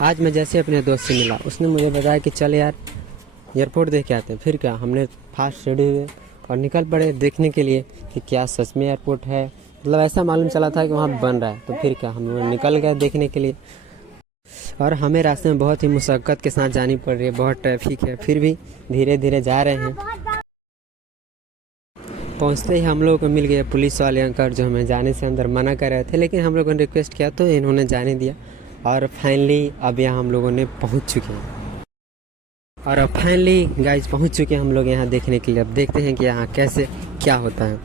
आज मैं जैसे अपने दोस्त से मिला, उसने मुझे बताया कि चल यार एयरपोर्ट देख के आते हैं। फिर क्या, हमने फास्ट रेडी हुए और निकल पड़े देखने के लिए कि क्या सच में एयरपोर्ट है। मतलब ऐसा मालूम चला था कि वहाँ बन रहा है, तो फिर क्या हम लोग निकल गए देखने के लिए। और हमें रास्ते में बहुत ही मुशक्क़त के साथ जानी पड़ रही है, बहुत ट्रैफिक है, फिर भी धीरे धीरे जा रहे हैं। पहुंचते ही हम लोगों को मिल गया पुलिस वाले अंकल, जो हमें जाने से अंदर मना कर रहे थे, लेकिन हम लोगों ने रिक्वेस्ट किया तो इन्होंने जाने दिया। और फाइनली अब यहाँ हम लोगों ने पहुँच चुके हैं। और अब फाइनली गाइज पहुँच चुके हैं हम लोग यहाँ देखने के लिए। अब देखते हैं कि यहाँ कैसे क्या होता है।